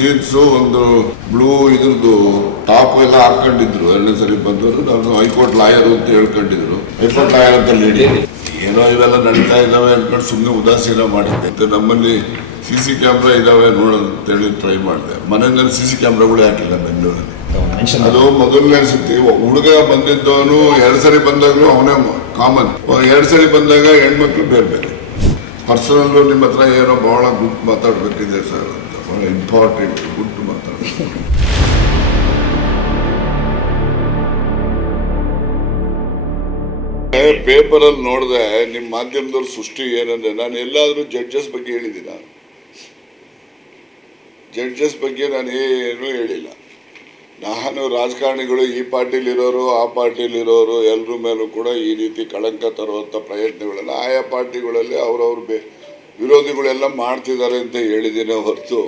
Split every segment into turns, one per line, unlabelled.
Jeans ಒಂದು blue ಇದ್ರದ್ದು top ಎಲ್ಲ ಹಾಕೊಂಡಿದ್ರು ಎರಡನೇ ಸರಿ ಬಂದವರು ನಾನು ಹೈಕೋರ್ಟ್ ಲಾಯರ್ ಅಂತ ಹೇಳ್ಕೊಂಡಿದ್ರು. ಹೈಕೋರ್ಟ್ ಲಾಯರ್ ಅಂತ ಲೇಡಿ ಏನೋ ಇವೆಲ್ಲ ನಡೀತಾ ಇದಾವೆ ಅನ್ಕೊಂಡು ಸುಮ್ಮನೆ ಉದಾಸೀನ ಮಾಡಿದ್ದೆ. ಮತ್ತೆ ನಮ್ಮಲ್ಲಿ ಸಿ ಸಿ ಕ್ಯಾಮ್ರಾ ಇದಾವೆ ನೋಡೋದು ಅಂತೇಳಿ ಟ್ರೈ ಮಾಡಿದೆ. ಮನೆಯಲ್ಲಿ ಸಿ ಸಿ ಕ್ಯಾಮ್ರಾಗಳೇ ಹಾಕಿಲ್ಲ ಬೆಂಗಳೂರಲ್ಲಿ. ಅದು ಮೊದಲನೇ ಸತಿ ಹುಡುಗ ಬಂದಿದ್ದವನು ಎರಡು ಸರಿ ಬಂದಾಗಲೂ ಅವನೇ ಕಾಮನ್ ಎರಡು ಸರಿ ಬಂದಾಗ ಹೆಣ್ಮಕ್ಳು ಬೇರೆ ಬೇರೆ ಪರ್ಸನಲ್ಲು ನಿಮ್ಮ ಹತ್ರ ಏನೋ ಬಹಳ ಗುಂಪು ಮಾತಾಡಬೇಕಿದೆ ಸರ್. ಅಂತ ಬಹಳ ಇಂಪಾರ್ಟೆಂಟ್ ಗುಡ್ ಪೇಪರ್ ಪೇಪರಲ್ಲಿ ನೋಡಿದೆ ನಿಮ್ಮ ಮಾಧ್ಯಮದಲ್ಲಿ ಸೃಷ್ಟಿ ಏನಂದ್ರೆ ನಾನು ಎಲ್ಲಾದರೂ ಜಡ್ಜಸ್ ಬಗ್ಗೆ ಹೇಳಿದ್ದೀನ ಜಡ್ಜಸ್ ಬಗ್ಗೆ ನಾನು ಏನೂ ಹೇಳಿಲ್ಲ. ನಾನು ರಾಜಕಾರಣಿಗಳು ಈ ಪಾರ್ಟಿಲಿರೋರು, ಆ ಪಾರ್ಟಿಲಿರೋರು ಎಲ್ಲರ ಮೇಲೂ ಕೂಡ ಈ ರೀತಿ ಕಳಂಕ ತರುವಂಥ ಪ್ರಯತ್ನಗಳೆಲ್ಲ ಆಯಾ ಪಾರ್ಟಿಗಳಲ್ಲಿ ಅವರವ್ರ ಬೇ ವಿರೋಧಿಗಳೆಲ್ಲ ಮಾಡ್ತಿದ್ದಾರೆ ಅಂತ ಹೇಳಿದ್ದೇನೆ ಹೊರತು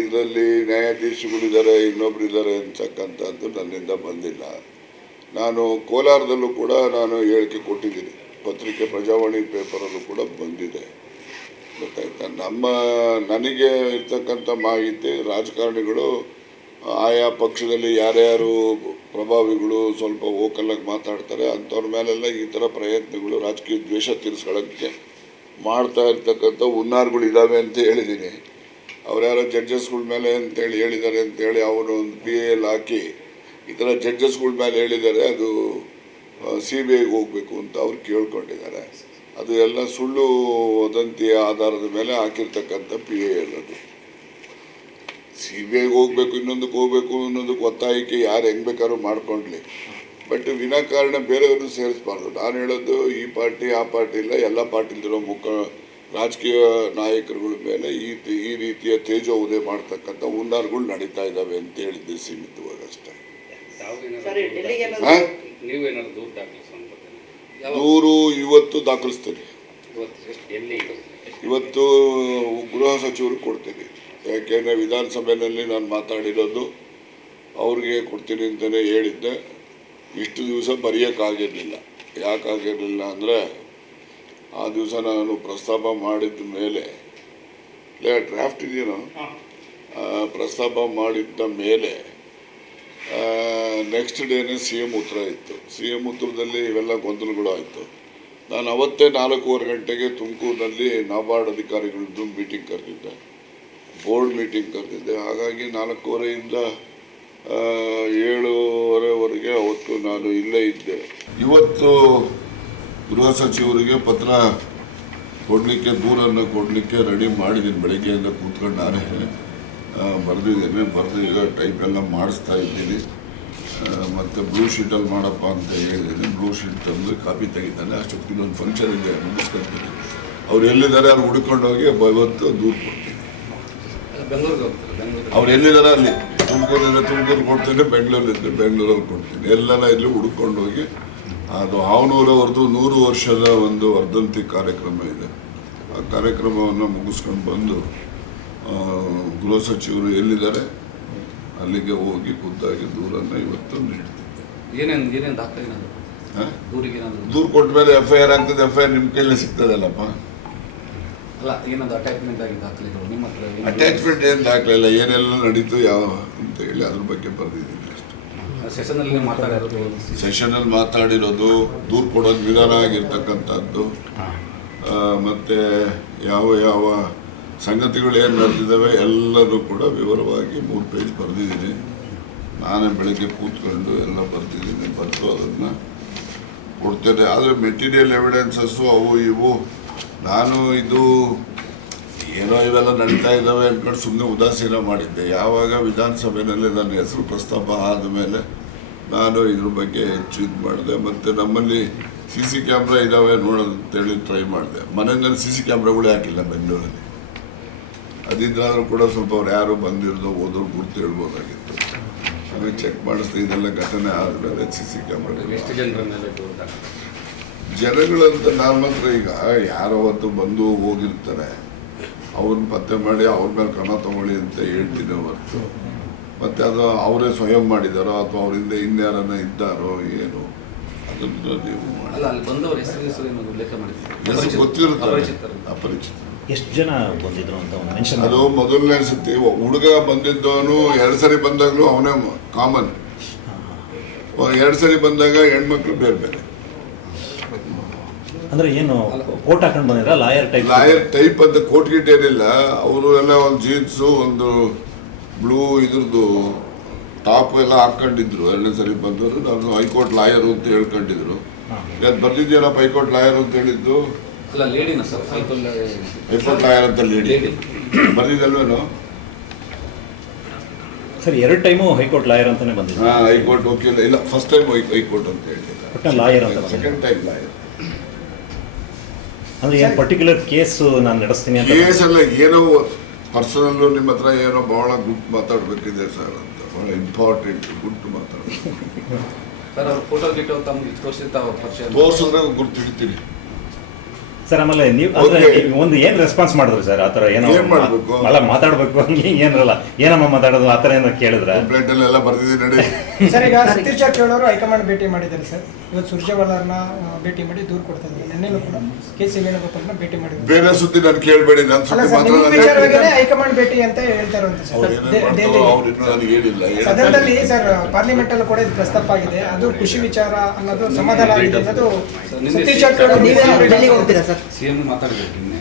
ಇದರಲ್ಲಿ ನ್ಯಾಯಾಧೀಶಗಳಿದ್ದಾರೆ ಇನ್ನೊಬ್ರು ಇದ್ದಾರೆ ಅಂತಕ್ಕಂಥದ್ದು ನನ್ನಿಂದ ಬಂದಿಲ್ಲ. ನಾನು ಕೋಲಾರದಲ್ಲೂ ಕೂಡ ನಾನು ಹೇಳಿಕೆ ಕೊಟ್ಟಿದ್ದೀನಿ. ಪತ್ರಿಕೆ ಪ್ರಜಾವಾಣಿ ಪೇಪರಲ್ಲೂ ಕೂಡ ಬಂದಿದೆ. ಗೊತ್ತಾಯ್ತಾ? ನಮ್ಮ, ನನಗೆ ಇರ್ತಕ್ಕಂಥ ಮಾಹಿತಿ, ರಾಜಕಾರಣಿಗಳು, ಆಯಾ ಪಕ್ಷದಲ್ಲಿ ಯಾರ್ಯಾರು ಪ್ರಭಾವಿಗಳು ಸ್ವಲ್ಪ ಓಕಲ್ಲಾಗಿ ಮಾತಾಡ್ತಾರೆ, ಅಂಥವ್ರ ಮೇಲೆಲ್ಲ ಈ ಥರ ಪ್ರಯತ್ನಗಳು, ರಾಜಕೀಯ ದ್ವೇಷ ತೀರಿಸ್ಕೊಳ್ಳೋಕ್ಕೆ ಮಾಡ್ತಾ ಇರ್ತಕ್ಕಂಥ ಹುನ್ನಾರ್ಗಳು ಇದ್ದಾವೆ ಅಂತ ಹೇಳಿದ್ದೀನಿ. ಅವ್ರು ಯಾರೋ ಜಡ್ಜಸ್ಗಳ ಮೇಲೆ ಅಂತೇಳಿ ಹೇಳಿದ್ದಾರೆ ಅಂತೇಳಿ ಅವರು ಒಂದು ಬಿ ಎಲ್ ಹಾಕಿ ಈ ಥರ ಜಡ್ಜಸ್ಗಳ ಮೇಲೆ ಹೇಳಿದ್ದಾರೆ, ಅದು ಸಿ ಬಿ ಐಗೆ ಹೋಗಬೇಕು ಅಂತ ಅವ್ರು ಕೇಳ್ಕೊಂಡಿದ್ದಾರೆ. ಅದು ಎಲ್ಲ ಸುಳ್ಳು ವದಂತಿಯ ಆಧಾರದ ಮೇಲೆ ಹಾಕಿರ್ತಕ್ಕಂಥ ಪಿ ಎ ಎಲ್ ಅದು ಸಿ ಬಿ ಐಗೆ ಹೋಗಬೇಕು, ಇನ್ನೊಂದಕ್ಕೆ ಹೋಗಬೇಕು ಇನ್ನೊಂದಕ್ಕೆ ಒತ್ತಾಯಕ್ಕೆ ಯಾರು ಹೆಂಗ್ ಬೇಕಾದ್ರೂ ಮಾಡ್ಕೊಂಡ್ಲಿ. ಬಟ್ ವಿನಾಕಾರಣ ಬೇರೆಯವ್ರನ್ನ ಸೇರಿಸಬಾರ್ದು. ನಾನು ಹೇಳೋದು ಈ ಪಾರ್ಟಿ ಆ ಪಾರ್ಟಿ ಇಲ್ಲ ಎಲ್ಲ ಪಾರ್ಟಿಲಿರೋ ಮುಖ ರಾಜಕೀಯ ನಾಯಕರುಗಳ ಮೇಲೆ ಈ ಈ ರೀತಿಯ ತೇಜೋ ಉದಯ ಮಾಡ್ತಕ್ಕಂಥ ಹುನ್ನಾರ್ಗಳು ನಡೀತಾ ಇದ್ದಾವೆ ಅಂತ ಹೇಳಿದ್ದೆ ಸೀಮಿತವಾಗಿ ಅಷ್ಟೇ.
ದೂರ
ಇವತ್ತು ದಾಖಲಿಸ್ತೀನಿ.
ಇವತ್ತು ಎಲ್ಲಿ
ಇವತ್ತು ಗೃಹ ಸಚಿವರು ಕೊಡ್ತೀನಿ. ಯಾಕೆಂದರೆ ವಿಧಾನಸಭೆಯಲ್ಲಿ ನಾನು ಮಾತಾಡಿರೋದು ಅವ್ರಿಗೆ ಕೊಡ್ತೀನಿ ಅಂತಲೇ ಹೇಳಿದ್ದೆ. ಇಷ್ಟು ದಿವಸ ಬರೆಯೋಕ್ಕಾಗಿರಲಿಲ್ಲ ಯಾಕಾಗಿರಲಿಲ್ಲ ಅಂದರೆ ಆ ದಿವಸ ನಾನು ಪ್ರಸ್ತಾಪ ಮಾಡಿದ ಮೇಲೆ ಲೇ ಡ್ರಾಫ್ಟ್ ಇದೆಯೋ ಪ್ರಸ್ತಾಪ ಮಾಡಿದ್ದ ಮೇಲೆ ನೆಕ್ಸ್ಟ್ ಡೇನೇ ಸಿ ಎಂ ಉತ್ತರ ಇತ್ತು. ಸಿ ಎಂ ಉತ್ತರದಲ್ಲಿ ಇವೆಲ್ಲ ಗೊಂದಲಗಳು ಆಯಿತು. ನಾನು ಅವತ್ತೇ ನಾಲ್ಕೂವರೆ ಗಂಟೆಗೆ ತುಮಕೂರಿನಲ್ಲಿ ನಾಬಾರ್ಡ್ ಅಧಿಕಾರಿಗಳದ್ದು ಮೀಟಿಂಗ್ ಕರೆದಿದ್ದೆ. ಬೋರ್ಡ್ ಮೀಟಿಂಗ್ ಕರೆದಿದ್ದೆ. ಹಾಗಾಗಿ ನಾಲ್ಕೂವರೆಯಿಂದ ಏಳುವರೆವರೆಗೆ ಅವತ್ತು ನಾನು ಇಲ್ಲೇ ಇದ್ದೆ. ಇವತ್ತು ಗೃಹ ಸಚಿವರಿಗೆ ಪತ್ರ ಕೊಡಲಿಕ್ಕೆ ದೂರನ್ನು ಕೊಡಲಿಕ್ಕೆ ರೆಡಿ ಮಾಡಿದ್ದೀನಿ ಬೆಳಗ್ಗೆಯಿಂದ ಕೂತ್ಕೊಂಡು ನಾನೇ ಬರೆದಿದ್ದೀನಿ. ಬರೆದು ಈಗ ಟೈಪ್ ಎಲ್ಲ ಮಾಡಿಸ್ತಾ ಇದ್ದೀನಿ. ಮತ್ತು ಬ್ಲೂ ಶೀಟಲ್ಲಿ ಮಾಡಪ್ಪ ಅಂತ ಹೇಳಿದ್ದೀನಿ. ಬ್ಲೂ ಶೀಟ್ ತಂದು ಕಾಪಿ ತೆಗಿತಾನೆ. ಅಷ್ಟೊತ್ತಿಗೆ ಇನ್ನೊಂದು ಫಂಕ್ಷನ್ ಇದೆ ಮುಗಿಸ್ಕೊಂತೀನಿ. ಅವ್ರು ಎಲ್ಲಿದ್ದಾರೆ ಅಲ್ಲಿ ಹುಡ್ಕೊಂಡೋಗಿ ಇವತ್ತು ದೂರ ಕೊಡ್ತೀನಿ.
ಬೆಂಗಳೂರಿಗೆ ಹೋಗ್ತಾರೆ ಬೆಂಗಳೂರಿಗೆ.
ಅವ್ರು ಎಲ್ಲಿದ್ದಾರೆ ಅಲ್ಲಿ? ತುಮಕೂರಿನ ತುಮಕೂರು ಕೊಡ್ತೀನಿ ಬೆಂಗಳೂರಿದ್ರೆ ಬೆಂಗಳೂರಲ್ಲಿ ಕೊಡ್ತೀನಿ. ಎಲ್ಲೆಲ್ಲ ಇಲ್ಲಿ ಹುಡ್ಕೊಂಡು ಹೋಗಿ ಅದು ಆವನೂರವರೆದು ನೂರು ವರ್ಷದ ಒಂದು ವರ್ಧಂತಿ ಕಾರ್ಯಕ್ರಮ ಇದೆ. ಆ ಕಾರ್ಯಕ್ರಮವನ್ನು ಮುಗಿಸ್ಕೊಂಡು ಬಂದು ಗೃಹ ಸಚಿವರು ಎಲ್ಲಿದ್ದಾರೆ? ಅಲ್ಲಿಗೆ ಹೋಗಿ ಖುದ್ದಾಗಿ ದೂರನ್ನು ಇವತ್ತು ನೀಡ್ತಿದ್ದೆ. ದೂರು ಕೊಟ್ಟ ಮೇಲೆ ಎಫ್ ಐ ಆರ್ ಆಗ್ತದೆ ಎಫ್ ಐ ಆರ್ ನಿಮ್ಮ ಕೈಲೇ ಸಿಗ್ತದಲ್ಲಪ್ಪ?
ಅಲ್ಲ ಅಟ್ಯಾಚ್ಮೆಂಟ್ ಆಗಿ ದಾಖಲೆಗಳು? ನಿಮ್ಮ ಹತ್ರ ಏನಾದ್ರು-
ಅಟ್ಯಾಚ್ಮೆಂಟ್ ಏನು ದಾಖಲಿಲ್ಲ ಏನೆಲ್ಲ ನಡೀತು ಯಾವ ಅಂತ ಹೇಳಿ ಅದ್ರ ಬಗ್ಗೆ ಬರೆದಿದ್ದೀನಿ ಅಷ್ಟೇ.
ಸೆಷನಲ್ಲಿ ನೀವು ಮಾತಾಡಿರೋದು
ಸೆಷನಲ್ಲಿ ಮಾತಾಡಿರೋದು ದೂರು ಕೊಡೋದು ವಿಧಾನ ಆಗಿರ್ತಕ್ಕಂಥದ್ದು ಆ, ಮತ್ತೆ ಯಾವ ಯಾವ ಸಂಗತಿಗಳು ಏನು ನಡೆದಿದ್ದಾವೆ ಎಲ್ಲರೂ ಕೂಡ ವಿವರವಾಗಿ ಮೂರು ಪೇಜ್ ಬರೆದಿದ್ದೀನಿ. ನಾನೇ ಬೆಳಗ್ಗೆ ಕೂತ್ಕೊಂಡು ಎಲ್ಲ ಬರ್ತಿದ್ದೀನಿ ಬರೆದು ಅದನ್ನು ಕೊಡ್ತೇನೆ. ಆದರೆ ಮೆಟೀರಿಯಲ್ ಎವಿಡೆನ್ಸಸ್ಸು ಅವು ಇವು ನಾನು ಇದು ಏನೋ ಇವೆಲ್ಲ ನಡೀತಾ ಇದ್ದಾವೆ ಅಂದ್ಕೊಂಡು ಸುಮ್ಮನೆ ಉದಾಸೀನ ಮಾಡಿದ್ದೆ. ಯಾವಾಗ ವಿಧಾನಸಭೆಯಲ್ಲಿ ನನ್ನ ಹೆಸರು ಪ್ರಸ್ತಾಪ ಆದ ಮೇಲೆ ನಾನು ಇದ್ರ ಬಗ್ಗೆ ಹೆಚ್ಚು ಇದು ಮಾಡಿದೆ. ಮತ್ತು ನಮ್ಮಲ್ಲಿ ಸಿ ಸಿ ಕ್ಯಾಮ್ರಾ ಇದ್ದಾವೆ ನೋಡೋದು ಅಂತೇಳಿ ಟ್ರೈ ಮಾಡಿದೆ. ಮನೆಯಲ್ಲಿ ಸಿ ಸಿ ಕ್ಯಾಮ್ರಾಗಳೇ ಹಾಕಿಲ್ಲ ಬೆಂಗಳೂರಲ್ಲಿ. ಅದಿದ್ದಾದರೂ ಕೂಡ ಸ್ವಲ್ಪ ಅವ್ರು ಯಾರು ಬಂದಿರೋದು ಓದೋರು ಗುರುತು ಹೇಳ್ಬೋದಾಗಿತ್ತು. ಆಮೇಲೆ ಚೆಕ್ ಮಾಡಿಸ್ದೆ. ಇದೆಲ್ಲ ಘಟನೆ ಆದಮೇಲೆ ಸಿ ಸಿ ಕ್ಯಾಮ್ರಾ ಜನಗಳಂತ ನಾನು ಮಾತ್ರ ಈಗ ಯಾರೋ ಅವತ್ತು ಬಂದು ಹೋಗಿರ್ತಾರೆ ಅವ್ರನ್ನ ಪತ್ತೆ ಮಾಡಿ ಅವ್ರ ಮೇಲೆ ಕ್ರಮ ತಗೊಳ್ಳಿ ಅಂತ ಹೇಳ್ತೀನಿ ಹೊರತು. ಮತ್ತೆ ಅದು ಅವರೇ ಸ್ವಯಂ ಮಾಡಿದಾರೋ ಅಥವಾ ಅವರಿಂದ ಇನ್ಯಾರನ್ನ ಇದ್ದಾರೋ ಏನು ಅದನ್ನು ನೀವು ಮಾಡಿ.
ಅಲ್ಲ ಅಲ್ಲಿ ಬಂದವ್ರ ಹೆಸರು ಗೊತ್ತಿರುತ್ತೆ
ಅಪರಿಚಿತ
ಎಷ್ಟು ಜನ ಬಂದಿದ್ರು ಅಂತ ಒಂದು ಮೆನ್ಷನ್
ಅದು ಮೊದಲನೇ ಸತಿ ಹುಡುಗ ಬಂದಿದ್ದವನು ಎರಡು ಸರಿ ಬಂದಾಗಲೂ ಅವನೇ ಕಾಮನ್ ಎರಡು ಸರಿ ಬಂದಾಗ ಹೆಣ್ಮಕ್ಳು ಬೇರೆ ಬೇರೆ.
ಅಂದ್ರೆ ಏನು ಕೋಟ್ ಹಾಕೊಂಡು ಬಂದಿದ್ರ ಲಾಯರ್ ಟೈಪ್
ಲಾಯರ್ ಟೈಪ್ ಅಂತ ಕೋಟ್ ಗಿಟ್ ಏನಿಲ್ಲ. ಅವರು ಎಲ್ಲ ಒಂದು ಜೀನ್ಸು ಒಂದು ಬ್ಲೂ ಇದ್ರದ್ದು ಟಾಪ್ ಎಲ್ಲ ಹಾಕೊಂಡಿದ್ರು ಎರಡನೇ ಸರಿ ಬಂದವರು. ನಾನು ಹೈಕೋರ್ಟ್ ಲಾಯರ್ ಅಂತ ಹೇಳ್ಕೊಂಡಿದ್ರು. ಇವತ್ತು ಬರ್ದಿದ್ಯಲ್ಲಪ್ಪ ಹೈಕೋರ್ಟ್ ಲಾಯರ್ ಅಂತ ಹೇಳಿದ್ದು? ಹೈಕೋರ್ಟ್ ಲಾಯರ್ ಅಂತ ಲೇಡಿ
ಬರ್ತಿದ್ದಲ್ವೇನು
ಬರ್ದಿದ್ದಲ್ವೇನು?
ಸರ್ ಎರಡು ಟೈಮು ಹೈಕೋರ್ಟ್ ಲಾಯರ್ ಅಂತಾನೆ ಬಂದಿದೆ.
ಹಾಂ ಹೈಕೋರ್ಟ್ ವಕೀಲ ಇಲ್ಲ ಫಸ್ಟ್ ಟೈಮ್ ಹೈಕೋರ್ಟ್ ಅಂತ ಹೇಳಿಲ್ಲ
ಒಟ್ಟು ಲಾಯರ್ ಅಂತ
ಸೆಕೆಂಡ್ ಟೈಮ್ ಲಾಯರ್.
ಅಂದ್ರೆ ಏನು ಪರ್ಟಿಕ್ಯುಲರ್ ಕೇಸ್ ನಾನು ನಡೆಸ್ತೀನಿ ಅಂತ
ಕೇಸ್ ಎಲ್ಲ ಏನೋ ಪರ್ಸನಲ್ಲು ನಿಮ್ಮ ಹತ್ರ ಏನೋ ಬಹಳ ಗುಡ್ ಮಾತಾಡಬೇಕಿದೆ ಸರ್ ಅಂತ ಬಹಳ ಇಂಪಾರ್ಟೆಂಟ್ ಗುಡ್ ಮಾತಾಡಬೇಕು.
ಸರ್ ಅವ್ರ ಫೋಟೋ ಗಿಟೋ ತಮ್ಗೆ ತೋರಿಸಿದ ತಾವು ಪರಿಚಯ
ತೋರ್ಸಿದ್ರೆ ಗುರ್ತಿಡ್ತೀನಿ.
ಸರ್ ಆಮೇಲೆ ನೀವು ಅಂದ್ರೆ
Okay.
ನೀವು ಒಂದು ಏನ್ ರೆಸ್ಪಾನ್ಸ್ ಮಾಡಿದ್ರು ಸರ್? ಆತರ ಏನೋ
ಏನ್ ಮಾಡ್ಬೇಕು?
ಅಲ್ಲ ಮಾತಾಡ್ಬೇಕು ಹಂಗೆ ಏನಲ್ಲ ಏನಮ್ಮ ಮಾತಾಡೋದು? ಆತರ ಏನೋ ಕೇಳಿದ್ರ?
ಕಂಪ್ಲೇಂಟ್ ಎಲ್ಲ ಬರ್ದಿದ್ದೀನಿ ನಡಿ.
ಸರ್ ಈಗ ಸತೀಶ್ ಜಾರಕಿಹೊಳಿ ಅವರು ಹೈಕಮಾಂಡ್ ಭೇಟಿ ಮಾಡಿದ್ದಾರೆ ಸರ್. ಇವತ್ತು ಸುರ್ಜೇವಾಲಾರನ್ನ ಆ, ಭೇಟಿ ಮಾಡಿ ದೂರು ಕೊಡ್ತಾ ಇದ್ದಾರೆ. ನಿನ್ನೆನೂ ಕೂಡ ಕೆ ಸಿ ವೇಣುಗೋಪಾಲ್ನ ಭೇಟಿ ಮಾಡಿದ್ದಾರೆ.
ಬೇರೆ ಸುದ್ದಿ ನಾನು ಕೇಳಬೇಡಿ. ನನ್ನ
ಅಲ್ಲ
ಸುದ್ದಿ
ಸರ್
ಮಾತ್ರ
ನಿಮ್ಮ
ನಾನು ಹೇಳ್ತೀನಿ.
ಹೈಕಮಾಂಡ್ ಭೇಟಿ ಅಂತ ಹೇಳ್ತಾ ಇರುವಂತ
ಅವ್ರು
ಸರ್
ಏನೇನ್
ದೆ-
ಮಾಡ್ತಾರೋ
ದೆಹಲಿ
ಅವ್ರು ಇನ್ನೂ ನನಗೆ ಹೇಳಿಲ್ಲ.
ಸದನದಲ್ಲಿ ಸರ್ ಪಾರ್ಲಿಮೆಂಟ್ ಅಲ್ಲಿ ಕೂಡ ಇದು ಪ್ರಸ್ತಾಪ ಆಗಿದೆ. ಅದು ಖುಷಿ ವಿಚಾರ ಅನ್ನೋದು ಸಮಾಧಾನ ಆಗಿದೆ ಅನ್ನೋದು ಸತೀಶ್ ಜಾರಕಿಹೊಳಿ ಅವರು
ನೀವೇ ಡೆಲ್ಲಿಗೆ ಹೋಗ್ತೀರಾ ಸರ್?
ಸಿ ಎಂ ಮಾತಾಡ್ಬೇಕು ನಿನ್ನೆ.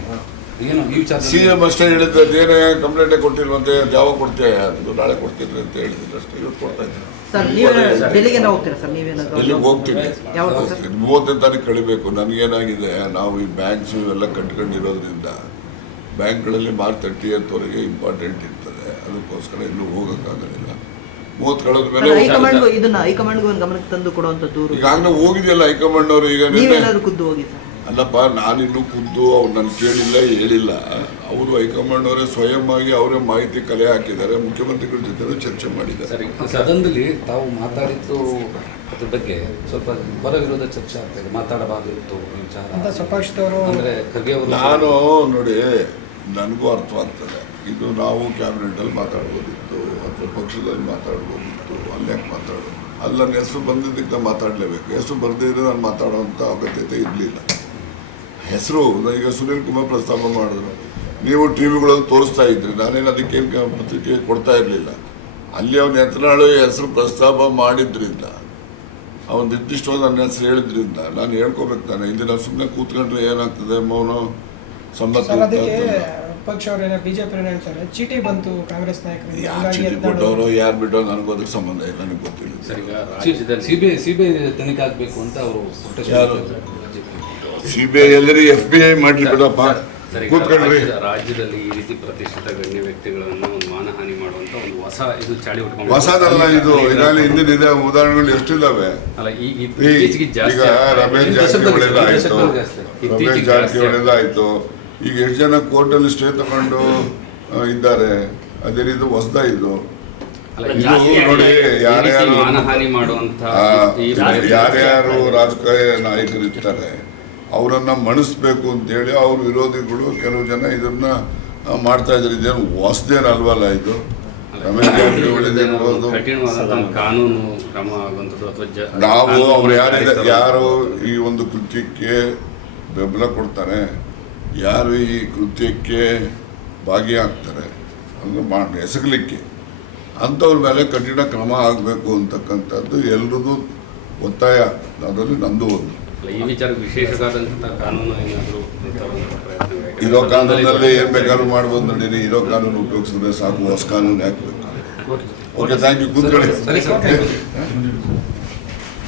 ಏನು ಈ ವಿಚಾರ
ಸಿ ಎಂ ಅಷ್ಟೇ ಹೇಳಿದ್ದು ಅದೇನೇ ಕಂಪ್ಲೇಂಟೇ ಕೊಟ್ಟಿಲ್ವಂತೆ ಯಾವಾಗ ಕೊಡ್ತೇವೆ ಅದು ನಾಳೆ ಕೊಡ್ತಿದ್ರು ಅಂತ ಹೇಳಿದ್ರು ಅಷ್ಟೇ ಇವತ್ತು ಕೊಡ್ತಾ ಇದ್ದೀನಿ
ಸರ್ ನೀವೇ ಡೆಲ್ಲಿಗೆ ಹೋಗ್ತೀರಾ ಸರ್? ನೀವೇನಾದ್ರು
ಎಲ್ಲಿಗೆ ಹೋಗ್ತೀನಿ. ಮೂವತ್ತನೇ ತಾರೀಕು ಕಳಿಬೇಕು. ನನಗೇನಾಗಿದೆ ನಾವು ಈ ಬ್ಯಾಂಕ್ಸ್ ಇವೆಲ್ಲ ಕಟ್ಕೊಂಡಿರೋದ್ರಿಂದ ಬ್ಯಾಂಕ್ಗಳಲ್ಲಿ ಮಾರ್ಚ್ ತರ್ಟಿ ವರೆಗೆ ಇಂಪಾರ್ಟೆಂಟ್ ಇರ್ತದೆ. ಅದಕ್ಕೋಸ್ಕರ ಎಲ್ಲೂ ಹೋಗೋಕ್ಕಾಗೋದಿಲ್ಲ ಮೂವತ್ತು ಕಳೆದ ಮೇಲೆ
ಹೈಕಮಾಂಡ್ ಇದನ್ನ ಹೈಕಮಾಂಡ್ ಒಂದು ಗಮನಕ್ಕೆ ತಂದು ಕೊಡುವಂತ ದೂರು.
ಈಗಾಗಲೇ ಹೋಗಿದೆಯಲ್ಲ ಹೈಕಮಾಂಡ್ ಅವರು ಈಗ
ನೀವೇನಾದ್ರು ಖುದ್ದು ಹೋಗಿ ಸರ್.
ಅಲ್ಲಪ್ಪ ನಾನಿನ್ನೂ ಖುದ್ದು ಅವ್ರು ನಾನು ಕೇಳಿಲ್ಲ ಹೇಳಿಲ್ಲ. ಅವರು ಹೈಕಮಾಂಡ್ ಅವರೇ ಸ್ವಯಂ ಆಗಿ ಅವರೇ ಮಾಹಿತಿ ಕಲೆ ಹಾಕಿದ್ದಾರೆ ಮುಖ್ಯಮಂತ್ರಿಗಳ ಜೊತೆ ಚರ್ಚೆ ಮಾಡಿದ್ದಾರೆ.
ಸರಿ ಸದನದಲ್ಲಿ ತಾವು ಮಾತಾಡಿದ್ದು ಅದ್ರ ಬಗ್ಗೆ ಸ್ವಲ್ಪ ಬರ ವಿರೋಧ ಚರ್ಚೆ ಆಗ್ತಾ ಇದೆ ಮಾತಾಡಬಾರ್ದಿತ್ತು ವಿಚಾರ.
ಅಂತ ಸ್ವಪಕ್ಷದವರು
ಅಂದ್ರೆ ಖರ್ಗೆ ಅವರು
ನಾನು ನೋಡಿ ನನಗೂ ಅರ್ಥವಾಗ್ತದೆ ಇದು ನಾವು ಕ್ಯಾಬಿನೆಟಲ್ಲಿ ಮಾತಾಡ್ಬೋದಿತ್ತು ಅಥವಾ ಪಕ್ಷದಲ್ಲಿ ಮಾತಾಡ್ಬೋದಿತ್ತು ಅಲ್ಲಿ ಯಾಕೆ ಮಾತಾಡೋದು? ಅಲ್ಲಿ ನನ್ನ ಹೆಸರು ಬಂದಿದ್ದಕ್ಕೆ ನಾನು ಮಾತಾಡಲೇಬೇಕು. ಹೆಸರು ಬರ್ದಿದ್ರೆ ನಾನು ಮಾತಾಡೋವಂಥ ಅಗತ್ಯತೆ ಇರಲಿಲ್ಲ. ಹೆಸರು ಈಗ ಸುನೀಲ್ ಕುಮಾರ್ ಪ್ರಸ್ತಾಪ ಮಾಡಿದ್ರು. ನೀವು ಟಿ ವಿಗಳಲ್ಲಿ ತೋರಿಸ್ತಾ ಇದ್ರಿ ನಾನೇನು ಅದಕ್ಕೇನು ಪತ್ರಿಕೆ ಕೊಡ್ತಾ ಇರಲಿಲ್ಲ. ಅಲ್ಲಿ ಅವನ ಯತ್ನಾಳು ಹೆಸರು ಪ್ರಸ್ತಾಪ ಮಾಡಿದ್ರಿಂದ ಅವನ ನಿರ್ದಿಷ್ಟವಾದ ನನ್ನ ಹೆಸರು ಹೇಳಿದ್ರಿಂದ ನಾನು ಹೇಳ್ಕೊಬೇಕು ತಾನೆ. ಇಲ್ಲಿ ನಾನು ಸುಮ್ಮನೆ ಕೂತ್ಕೊಂಡ್ರೆ ಏನಾಗ್ತದೆ? ಮೌನ ಸಮ್ಮತಿ
ಚೀಟಿ ಬಂತು ಕಾಂಗ್ರೆಸ್
ಯಾರು ಚೀಟಿ ಕೊಟ್ಟವರು ಯಾರು ಬಿಟ್ಟೋ ನನಗೂ ಅದಕ್ಕೆ ಸಂಬಂಧ ಇಲ್ಲ ನನಗೆ ಗೊತ್ತಿಲ್ಲ.
ಸರ್ ಈಗ ರಾಜ್ಯದಲ್ಲಿ
ಸಿಬಿಐ ಸಿಬಿಐ ತನಿಖೆ ಆಗಬೇಕು ಅಂತ ಅವರು?
ಸಿ ಬಿ ಐ ಎಲ್ಲರಿ ಎಫ್ ಬಿ ಐ ಮಾಡ್ಲಿ ಬಿಡಪ್ಪ
ರಾಜ್ಯದ- ರಾಜ್ಯದಲ್ಲಿ ಈ ರೀತಿ ಪ್ರತಿಷ್ಠಿತ ಗಣ್ಯ ವ್ಯಕ್ತಿಗಳನ್ನು ಮಾನಹಾನಿ ಮಾಡುವಂತ ಒಂದು ಹೊಸ ಇದು ಚಾಳಿ ಉಟ್ಕೊಂಡು
ಹೊಸದಲ್ಲ ಇದು. ಇದರಲ್ಲಿ ಹಿಂದಿನ ಇದೆ ಉದಾಹರಣೆಗಳು ಎಷ್ಟಿದಾವೆ?
ಅಲ್ಲ
ಈಗ ರಮೇಶ್
ಈ
ಜಾರಕಿಹೊಳಿ ಆಯ್ತು
ಜಾಸ್ತಿ.
ರಮೇಶ್
ಇತ್ತೀಚೆಗೆ
ಜಾರಕಿಹೊಳಿ
ಜಾಸ್ತಿ
ಆಯ್ತು ಈಗ ಎಷ್ಟು ಜನ ಕೋರ್ಟಲ್ಲಿ ಸ್ಟೇ ತಗೊಂಡು ಇದ್ದಾರೆ? ಅದೇ ರೀತಿ ಹೊಸದ ಇದು? ನೋಡಿ ಯಾರ್ಯಾರು ಯಾರ್ಯಾರು ರಾಜಕೀಯ ನಾಯಕರು ಇರ್ತಾರೆ ಅವರನ್ನ ಮಣಿಸ್ಬೇಕು ಅಂತೇಳಿ ಅವ್ರ ವಿರೋಧಿಗಳು ಕೆಲವು ಜನ ಇದನ್ನ ಮಾಡ್ತಾ ಇದ್ದಾರೆ. ಇದೇನು ಹೊಸದೇನಲ್ವಲ್ಲ ಇದು? ನಾವು ಅವ್ರು ಯಾರು ಯಾರು ಈ ಒಂದು ಕೃತ್ಯಕ್ಕೆ ಬೆಂಬಲ ಕೊಡ್ತಾರೆ ಯಾರು ಈ ಕೃತ್ಯಕ್ಕೆ ಭಾಗಿಯಾಗ್ತಾರೆ ಅಂದ್ರೆ ಮಾಡಿ ಎಸಗಲಿಕ್ಕೆ. ಅಂಥವ್ರ ಮೇಲೆ ಕಠಿಣ ಕ್ರಮ ಆಗಬೇಕು ಅಂತಕ್ಕಂಥದ್ದು ಎಲ್ರದ್ದು ಒತ್ತಾಯ. ಅದರಲ್ಲಿ ನಂದು ಒಂದು.
ಈ ವಿಚಾರ ವಿಶೇಷವಾದಂತ ಕಾನೂನು ಏನಾದರೂ
ಇರೋ ಕಾನೂನಲ್ಲಿ ಏನು ಬೇಕಾದ್ರೂ ಮಾಡ್ಬೋದು ನಡೀರಿ ಇರೋ ಕಾನೂನು ಉಪಯೋಗಿಸಿದ್ರೆ ಸಾಕು ಹೊಸ ಕಾನೂನು ಹಾಕ್ಬೇಕು ಓಕೆ ಥ್ಯಾಂಕ್ ಯು ಕೂತ್ಕೊಳ್ಳಿ.